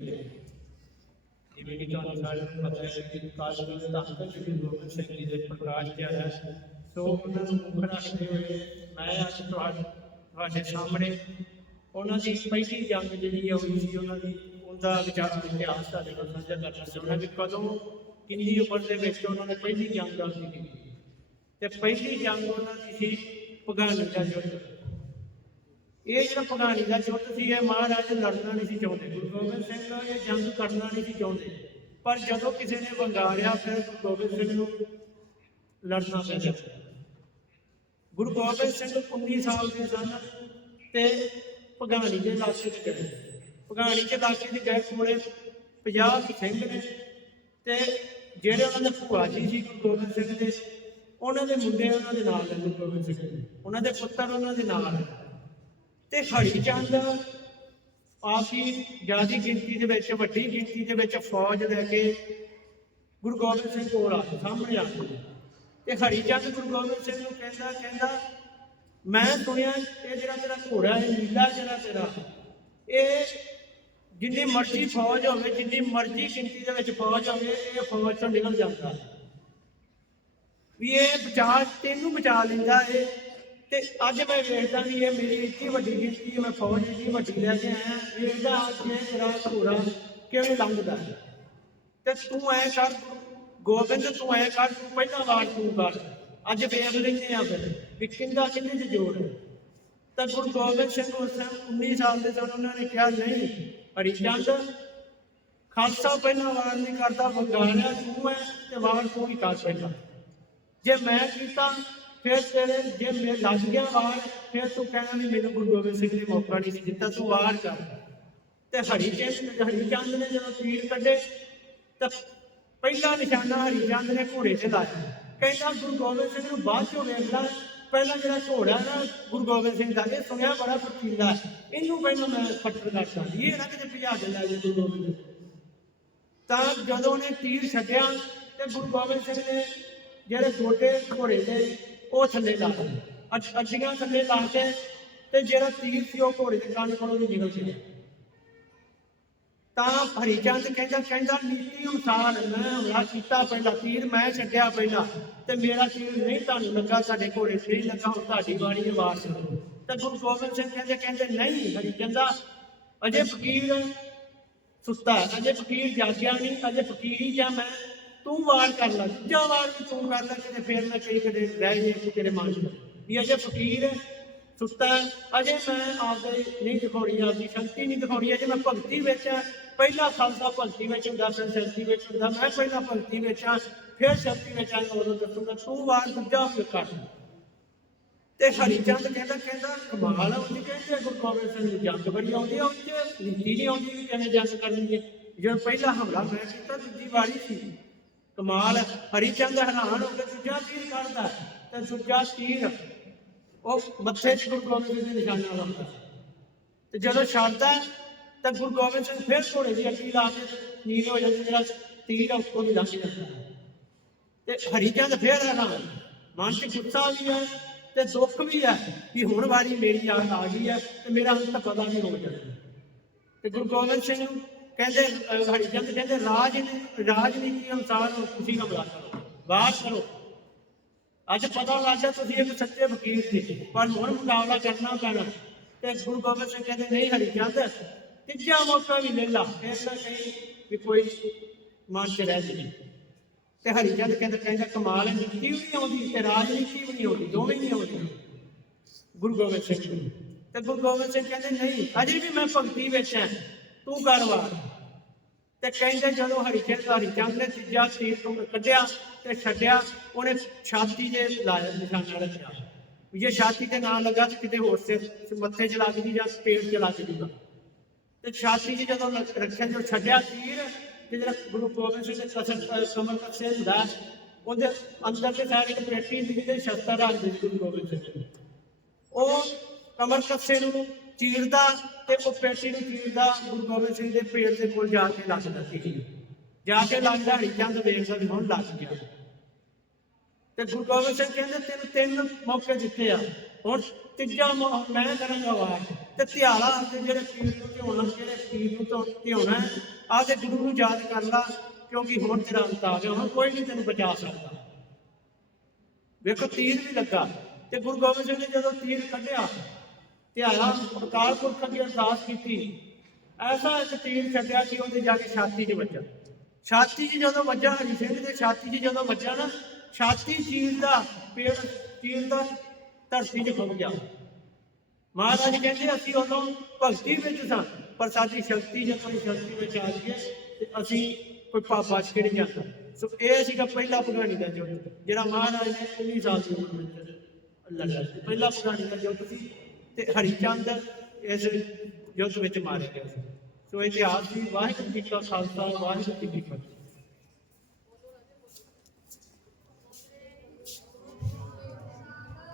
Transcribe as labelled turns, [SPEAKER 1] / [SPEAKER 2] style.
[SPEAKER 1] ਜਿਵੇਂ ਕਿ ਤੁਹਾਨੂੰ ਸਾਰਿਆਂ ਨੂੰ ਪਤਾ ਹੈ ਕਿ ਕਾਸ਼ ਨੂੰ ਧੰਨ ਸ਼੍ਰੀ ਗੁਰੂ ਗੋਬਿੰਦ ਸਿੰਘ ਜੀ ਦੇ ਪ੍ਰਕਾਸ਼ ਦਿਹਾੜਾ ਹੈ ਸੋ ਉਹਨਾਂ ਨੂੰ ਮੁੱਖ ਰੱਖਦੇ ਹੋਏ ਮੈਂ ਅੱਜ ਤੁਹਾਡੇ ਤੁਹਾਡੇ ਸਾਹਮਣੇ ਉਹਨਾਂ ਦੀ ਪਹਿਲੀ ਜੰਗ ਜਿਹੜੀ ਹੈ ਹੋਈ ਸੀ ਉਹਨਾਂ ਦੀ ਉਹਦਾ ਵਿਚਾਰ ਇਤਿਹਾਸ ਤੁਹਾਡੇ ਨਾਲ ਸਾਂਝਾ ਕਰਨਾ ਚਾਹੁੰਦਾ ਵੀ ਕਦੋਂ ਕਿੰਨੀ ਉਮਰ ਦੇ ਵਿੱਚ ਉਹਨਾਂ ਨੇ ਪਹਿਲੀ ਜੰਗ ਲੜੀ ਕੀਤੀ ਤੇ ਪਹਿਲੀ ਜੰਗ ਉਹਨਾਂ ਦੀ ਸੀ ਭਗਾਨੀ ਦਾ ਯੁੱਧ ਇਹ ਜਿਹੜਾ ਭਗਾਨੀ ਦਾ ਯੁੱਧ ਸੀ, ਇਹ ਮਹਾਰਾਜ ਲੜਨਾ ਨਹੀਂ ਸੀ ਚਾਹੁੰਦੇ। ਗੁਰੂ ਗੋਬਿੰਦ ਸਿੰਘ ਇਹ ਜੰਗ ਕਰਨਾ ਨਹੀਂ ਸੀ ਚਾਹੁੰਦੇ। ਪਰ ਜਦੋਂ ਕਿਸੇ ਨੇ ਵੰਗਾਰਿਆ, ਫਿਰ ਗੁਰੂ ਗੋਬਿੰਦ ਸਿੰਘ ਨੂੰ ਲੜਨਾ ਪਿਆ ਗੁਰੂ ਗੋਬਿੰਦ ਸਿੰਘ 19 ਸਾਲ ਦੇ ਸਨ ਤੇ ਭਗਾਣੀ ਦੇ ਇਲਾਕੇ 'ਚ ਗਏ। ਭਗਾਣੀ ਦੇ ਇਲਾਕੇ 'ਚ ਗਏ, ਕੋਲੇ 50 ਸਿੰਘ ਨੇ ਤੇ ਜਿਹੜੇ ਉਹਨਾਂ ਦੇ ਭੂਆ ਜੀ ਸੀ ਗੁਰੂ ਗੋਬਿੰਦ ਸਿੰਘ ਦੇ, ਉਹਨਾਂ ਦੇ ਮੁੰਡੇ ਉਹਨਾਂ ਦੇ ਨਾਲ ਨੇ ਗੁਰੂ ਗੋਬਿੰਦ ਸਿੰਘ ਉਹਨਾਂ ਦੇ ਪੁੱਤਰ ਉਹਨਾਂ ਦੇ ਨਾਲ ਤੇ ਹਰੀ ਚੰਦ ਆਸੀ ਜਿਆਦੀ ਗਿਣਤੀ ਦੇ ਵਿੱਚ, ਵੱਡੀ ਗਿਣਤੀ ਦੇ ਵਿੱਚ ਫੌਜ ਲੈ ਕੇ ਗੁਰੂ ਗੋਬਿੰਦ ਸਿੰਘ ਕੋਲ ਆ ਸਾਹਮਣੇ ਆ ਗਏ। ਤੇ ਹਰੀ ਚੰਦ ਗੁਰੂ ਗੋਬਿੰਦ ਸਿੰਘ ਨੂੰ ਕਹਿੰਦਾ ਕਹਿੰਦਾ, ਮੈਂ ਸੁਣਿਆ ਇਹ ਜਿਹੜਾ ਤੇਰਾ ਘੋੜਾ ਹੈ, ਨੀਲਾ ਜਿਹੜਾ ਤੇਰਾ, ਇਹ ਜਿੰਨੀ ਮਰਜ਼ੀ ਫੌਜ ਹੋਵੇ, ਜਿੰਨੀ ਮਰਜ਼ੀ ਗਿਣਤੀ ਦੇ ਵਿੱਚ ਫੌਜ ਹੋਵੇ, ਇਹ ਫੌਜ ਤੋਂ ਨਿਕਲ ਜਾਂਦਾ ਵੀ ਇਹ ਬਚਾ, ਤੈਨੂੰ ਬਚਾ ਲੈਂਦਾ ਏ ਤੇ ਅੱਜ ਮੈਂ ਵੇਖਦਾ ਵੀ ਇਹ ਮੇਰੀ ਇੱਡੀ ਵੱਡੀ ਗਿਣਤੀ ਮੈਂ ਫੌਜ ਇੱਡੀ ਵੱਡੀ ਲੈ ਕੇ ਆਇਆ। ਵੇਖਦਾ ਅੱਜ ਇਹ ਤੇਰਾ ਘੋੜਾ ਕਿਵੇਂ ਲੰਘਦਾ ਤੇ ਤੂੰ ਐ ਕਰ, ਗੋਬਿੰਦ, ਤੂੰ ਐ ਕਰ, ਤੂੰ ਪਹਿਲਾਂ ਵਾਰ ਤੂੰ ਕਰ। ਅੱਜ ਵੇਖ ਲੈਂਦੇ ਆ ਫਿਰ ਵੀ ਕਿੰਦਾ, ਕਿੰਨੇ ਚ ਜੋੜ ਤਾਂ ਗੁਰੂ ਗੋਬਿੰਦ ਸਿੰਘ ਉਸ ਟਾਈਮ 19 ਸਾਲ ਦੇ ਸਨ, ਉਹਨਾਂ ਨੇ ਕਿਹਾ, ਨਹੀਂ ਹਰੀ ਚੰਦ, ਖਾਲਸਾ ਪਹਿਲਾਂ ਵਾਰ ਨਹੀਂ ਕਰਦਾ, ਵੰਗਾਰਿਆ ਤੂੰ ਹੈ ਤੇ ਵਾਰ ਤੂੰ ਹੀ ਕਰ ਪਹਿਲਾਂ ਜੇ ਮੈਂ ਕੀਤਾ ਫਿਰ ਤੇਰੇ ਜੇ ਮੈਂ ਲੱਗ ਗਿਆ ਵਾਰ ਫਿਰ ਤੂੰ ਕਹਿਣਾ ਵੀ ਮੈਨੂੰ ਗੁਰੂ ਗੋਬਿੰਦ ਸਿੰਘ ਨੇ ਮੌਕਾ ਨਹੀਂ ਸੀ ਦਿੱਤਾ, ਤੂੰ ਵਾਰ ਕਰ ਤੇ ਹਰੀ ਚੰਦ ਹਰੀ ਚੰਦ ਨੇ ਜਦੋਂ ਤੀਰ ਕੱਢੇ, ਤਾਂ ਪਹਿਲਾ ਨਿਸ਼ਾਨਾ ਹਰੀ ਚੰਦ ਨੇ ਘੋੜੇ ਤੇ ਲਾਇਆ। ਕਹਿੰਦਾ ਗੁਰੂ ਗੋਬਿੰਦ ਸਿੰਘ ਨੂੰ ਬਾਅਦ ਚੋਂ ਵੇਖਦਾ, ਪਹਿਲਾਂ ਜਿਹੜਾ ਘੋੜਾ ਨਾ ਗੁਰੂ ਗੋਬਿੰਦ ਸਿੰਘ ਦਾ, ਇਹ ਸੁਣਿਆ ਬੜਾ ਫਕੀਲਾ ਇਹਨੂੰ ਪਹਿਲਾਂ ਮੈਂ ਫੱਟਰ ਕਰਦਾ ਇਹ ਨਾ ਕਿਤੇ ਭਜਾ ਦਿੰਦਾ ਜੀ ਗੁਰੂ ਗੋਬਿੰਦ ਸਿੰਘ। ਤਾਂ ਜਦੋਂ ਉਹਨੇ ਤੀਰ ਛੱਡਿਆ, ਤੇ ਗੁਰੂ ਗੋਬਿੰਦ ਸਿੰਘ ਨੇ ਜਿਹੜੇ ਗੋਡੇ ਘੋੜੇ ਦੇ ਉਹ ਥੱਲੇ ਲਾ ਦਿੱਤੇ। ਅੱਡੀਆਂ ਥੱਲੇ ਲਾ ਕੇ ਤੇ ਜਿਹੜਾ ਤੀਰ ਸੀ ਉਹ ਘੋੜੇ ਦੇ ਕੰਨ ਕੋਲੋਂ ਨਿਕਲ ਗਿਆ। ਤਾਂ ਹਰੀਚੰਦ ਕਹਿੰਦਾ ਕਹਿੰਦਾ, ਨੀਤੀ ਅਨੁਸਾਰ ਮੈਂ ਹਮਲਾ ਕੀਤਾ ਪਹਿਲਾਂ ਤੀਰ, ਮੈਂ ਛੱਡਿਆ ਪਹਿਲਾਂ ਤੇ ਮੇਰਾ ਤੀਰ ਨਹੀਂ ਤੁਹਾਨੂੰ ਲੱਗਾ, ਸਾਡੇ ਘੋੜੇ ਤੇ ਨਹੀਂ ਲੱਗਾ, ਹੁਣ ਤੁਹਾਡੀ ਬਾਣੀ ਦੇ ਵਾਰ ਸੁਣੋ ਤੇ ਗੁਰੂ ਗੋਬਿੰਦ ਸਿੰਘ ਕਹਿੰਦੇ ਕਹਿੰਦੇ, ਨਹੀਂ, ਹਰੀਚੰਦਾ, ਅਜੇ ਫਕੀਰ ਸੁਸਤਾ ਅਜੇ ਫਕੀਰ ਜਾਗਿਆ ਨਹੀਂ, ਅਜੇ ਫਕੀਰੀ ਜਾਂ ਮੈਂ ਤੂੰ ਵਾਰ ਕਰ ਲੈ ਦੂਜਾ ਵਾਰ ਵੀ ਤੂੰ ਕਰ ਲੈ ਕਿਤੇ ਫੇਰ ਨਾ ਕਈ ਕਿਤੇ ਰਹਿ ਜੇ ਕਿ ਤੇਰੇ ਮਨ ਵੀ ਅਜੇ ਫਕੀਰ ਹੈ, ਸੁੱਤਾ ਅਜੇ ਮੈਂ ਆਪਦੇ ਨਹੀਂ ਦਿਖਾਉਣੀ ਆਪਦੀ ਸ਼ਕਤੀ ਨਹੀਂ ਦਿਖਾਉਣੀ ਅਜੇ ਮੈਂ ਭਗਤੀ ਵਿੱਚ ਹਾਂ। ਪਹਿਲਾ ਖਾਲਸਾ ਭਗਤੀ ਵਿੱਚ ਹੁੰਦਾ ਫਿਰ ਸ਼ਕਤੀ ਵਿੱਚ ਹੁੰਦਾ ਮੈਂ ਪਹਿਲਾਂ ਭਗਤੀ ਵਿੱਚ ਹਾਂ ਫਿਰ ਸ਼ਕਤੀ ਵਿੱਚ ਆਂ ਉਦੋਂ ਦੱਸੂਗਾ? ਤੂੰ ਵਾਰ ਦੂਜਾ ਵੀ ਕਰ। ਤੇ ਹਰੀਚੰਦ ਕਹਿੰਦਾ ਕਹਿੰਦਾ ਕਮਾਲ ਆ ਉਹਦੀ ਕਹਿੰਦੇ ਗੁਰੂ ਗੋਬਿੰਦ ਸਿੰਘ ਨੂੰ ਜੰਗ ਬੜੀ ਆਉਂਦੀ ਆ ਉਹ ਚ ਨੀਤੀ ਨਹੀਂ ਆਉਂਦੀ ਵੀ ਕਿਵੇਂ ਜੰਗ ਕਰਨੀ ਹੈ ਜਦੋਂ ਪਹਿਲਾ ਹਮਲਾ ਮੈਂ ਕੀਤਾ ਦੂਜੀ ਵਾਰੀ ਸੀ। ਕਮਾਲ ਹਰੀ ਚੰਦ ਹੈਰਾਨ ਹੋ ਕੇ ਦੂਜਾ ਤੀਰ ਕੱਢਦਾ ਤੇ ਦੂਜਾ ਤੀਰ ਉਹ ਮੱਥੇ 'ਚ ਗੁਰੂ ਗੋਬਿੰਦ ਦੇ ਨਿਸ਼ਾਨਾ ਲਾਉਂਦਾ ਤੇ ਜਦੋਂ ਛੱਡਦਾ ਤਾਂ ਗੁਰੂ ਗੋਬਿੰਦ ਸਿੰਘ ਫਿਰ ਘੋੜੇ ਦੀ ਅੱਗੀ ਲਾ ਕੇ ਨੀਲ ਹੋ ਜਾਂਦੀ, ਜਿਹੜਾ ਤੀਰ ਆ ਉੱਤੋਂ ਦੀ ਲੰਘ ਜਾਂਦਾ ਤੇ ਹਰੀ ਚੰਦ ਫਿਰ ਹੈਰਾਨ ਮਨ 'ਚ ਗੁੱਸਾ ਵੀ ਹੈ ਤੇ ਦੁੱਖ ਵੀ ਹੈ ਕਿ ਹੁਣ ਵਾਰੀ ਮੇਰੀ ਆ ਆ ਗਈ ਹੈ ਤੇ ਮੇਰਾ ਹੁਣ ਤਾਂ ਪਤਾ ਨਹੀਂ ਹੋ ਜਾਣਾ ਤੇ ਗੁਰੂ ਗੋਬਿੰਦ ਸਿੰਘ ਕਹਿੰਦੇ ਅਹ, ਹਰੀਚੰਦ ਕਹਿੰਦੇ ਰਾਜ ਰਾਜਨੀਤੀ ਅਨੁਸਾਰ ਤੁਸੀਂ ਹਮਲਾ ਕਰੋ ਬਾਤ ਕਰੋ। ਅੱਜ ਪਤਾ ਲੱਗਦਾ ਤੁਸੀਂ ਇੱਕ ਸੱਚੇ ਵਕੀਲ ਸੀ ਪਰ ਹੁਣ ਮੁਕਾਬਲਾ ਕਰਨਾ ਪੈਣਾ। ਤੇ ਗੁਰੂ ਗੋਬਿੰਦ ਸਿੰਘ ਕਹਿੰਦੇ ਨਹੀਂ ਹਰੀਚੰਦ ਤੀਜਾ ਮੌਕਾ ਵੀ ਲੈ ਲਾ। ਫਿਰ ਨਹੀਂ ਵੀ ਕੋਈ ਮਨ ਚ ਰਹਿ ਜੇ ਤੇ ਹਰੀਚੰਦ ਕਹਿੰਦਾ ਕਹਿੰਦਾ ਕਮਾਲ ਹੈ। ਨੀਤੀ ਵੀ ਨਹੀਂ ਆਉਂਦੀ ਤੇ ਰਾਜਨੀਤੀ ਵੀ ਨਹੀਂ ਆਉਂਦੀ ਦੋਵੇਂ ਨਹੀਂ ਆਉਂਦੀਆਂ। ਗੁਰੂ ਗੋਬਿੰਦ ਸਿੰਘ ਨੂੰ ਤੇ ਗੁਰੂ ਗੋਬਿੰਦ ਸਿੰਘ ਕਹਿੰਦੇ ਨਹੀਂ ਅਜੇ ਵੀ ਮੈਂ ਭਗਤੀ ਵਿੱਚ ਹਾਂ। ਤੂੰ ਕਰਵਾ ਤੇ ਕਹਿੰਦੇ ਜਦੋਂ ਹਰੀਚੰਦ ਹਰੀਚੰਦ ਨੇ ਤੀਜਾ ਤੀਰ ਤੋਂ ਕੱਢਿਆ ਤੇ ਛੱਡਿਆ, ਉਹਨੇ ਛਾਤੀ ਦੇ ਲਾਇਆ ਨਿਸ਼ਾਨਾ ਰੱਖਿਆ। ਵੀ ਛਾਤੀ ਤੇ ਨਾ ਲੱਗਾ ਤੇ ਕਿਤੇ ਹੋਰ ਸਿਰ ਮੱਥੇ 'ਚ ਲੱਗ ਜੀ ਜਾਂ ਪੇਟ 'ਚ ਲੱਗ ਜੂਗਾ। ਤੇ ਛਾਤੀ 'ਚ ਜਦੋਂ ਰੱਖਿਆ ਜੋ ਛੱਡਿਆ ਤੀਰ, ਤੇ ਜਿਹੜਾ ਗੁਰੂ ਗੋਬਿੰਦ ਸਿੰਘ ਦੇ ਕਸਰ ਕਮਰ ਕਸੇ ਹੁੰਦਾ, ਉਹਦੇ ਅੰਦਰ ਦੇ ਸਾਰੇ ਇੱਕ ਪੇਟੀ ਹੁੰਦੀ ਤੇ ਸ਼ਸਤਰ ਰੱਖਦੇ ਸੀ ਗੁਰੂ ਗੋਬਿੰਦ ਸਿੰਘ ਉਹ ਕਮਰ ਕੱਸੇ ਨੂੰ ਚੀਰਦਾ ਤੇ ਉਹ ਪੇਟੀ ਨੂੰ ਚੀਰਦਾ ਗੁਰੂ ਗੋਬਿੰਦ ਸਿੰਘ ਦੇ ਪੇਟ ਦੇ ਕੋਲ ਜਾ ਕੇ ਲੱਗਦਾ ਸੀ। ਜਾ ਕੇ ਲੱਗਦਾ ਹਰੀਚੰਦ ਦੇਖਦਾ ਵੀ ਹੁਣ ਲੱਗ ਗਿਆ। ਤੇ ਗੁਰੂ ਗੋਬਿੰਦ ਸਿੰਘ ਕਹਿੰਦੇ, ਤੈਨੂੰ ਤਿੰਨ ਮੌਕੇ ਦਿੱਤੇ ਆ। ਹੁਣ ਤੀਜਾ ਮੈਂ ਕਰਾਂਗਾ ਵਾਰ ਤੇ ਧਿਆਲਾ ਤੇ ਜਿਹੜੇ ਪੀਰ ਨੂੰ ਧਿਆਉਣਾ, ਜਿਹੜੇ ਪੀਰ ਨੂੰ ਧਿਆਉ- ਧਿਆਉਣਾ ਤੇ ਗੁਰੂ ਨੂੰ ਯਾਦ ਕਰ ਲਾ, ਕਿਉਂਕਿ ਹੁਣ ਤੇਰਾ ਅੰਤ ਆ। ਗਿਆ ਹੁਣ ਕੋਈ ਨਹੀਂ ਤੈਨੂੰ ਬਚਾ ਸਕਦਾ। ਵੇਖੋ ਤੀਰ ਵੀ ਲੱਗਾ। ਤੇ ਗੁਰੂ ਗੋਬਿੰਦ ਸਿੰਘ ਨੇ ਜਦੋਂ ਤੀਰ ਕੱਢਿਆ ਧਿਆਲਾ ਅਕਾਲ ਪੁਰਖ ਅੱਗੇ ਅਰਦਾਸ ਕੀਤੀ। ਐਸਾ ਇੱਕ ਤੀਰ ਛੱਡਿਆ ਕਿ ਉਹਦੇ ਜਾ ਕੇ ਛਾਤੀ 'ਚ ਵੱਜਾ ਛਾਤੀ 'ਚ ਜਦੋਂ ਵੱਜਾ ਹਰੀ ਸਿੰਘ ਦੇ ਛਾਤੀ 'ਚ ਜਦੋਂ ਵੱਜਾ ਨਾ, ਛਾਤੀ ਚੀਰ ਦਾ ਪੇੜ ਚੀਰ ਦਾ ਧਰਤੀ 'ਚ ਖੁੱਭ ਗਿਆ। ਮਹਾਰਾਜ ਕਹਿੰਦੇ, ਅਸੀਂ ਉਦੋਂ ਭਗਤੀ ਵਿੱਚ ਸਾਂ, ਪਰ ਸਾਡੀ ਸ਼ਕਤੀ ਜਦੋਂ ਸ਼ਕਤੀ ਵਿੱਚ ਆ ਗਈ ਤੇ ਅਸੀਂ ਕੋਈ ਪਾਪ ਬਚ ਕੇ ਨਹੀਂ ਜਾਂਦਾ ਸੋ ਇਹ ਸੀਗਾ ਪਹਿਲਾ ਪਗਾਣੀ ਦਾ ਯੁੱਧ ਜਿਹੜਾ ਮਹਾਰਾਜ ਨੇ 19 ਸਾਲ ਦੀ ਉਮਰ ਵਿੱਚ ਲੜਿਆ ਪਹਿਲਾ ਪਗਾਣੀ ਦਾ ਯੁੱਧ ਸੀ। ਤੇ ਹਰੀਚੰਦ ਇਸ ਯੁੱਧ ਵਿੱਚ ਮਾਰੇ ਗਿਆ ਸੀ। ਸੋ ਇਤਿਹਾਸ ਦੀ ਵਾਹਿਗੁਰੂ ਜੀ ਕਾ ਖਾਲਸਾ, ਵਾਹਿਗੁਰੂ ਜੀ ਕੀ ਫਤਿਹ।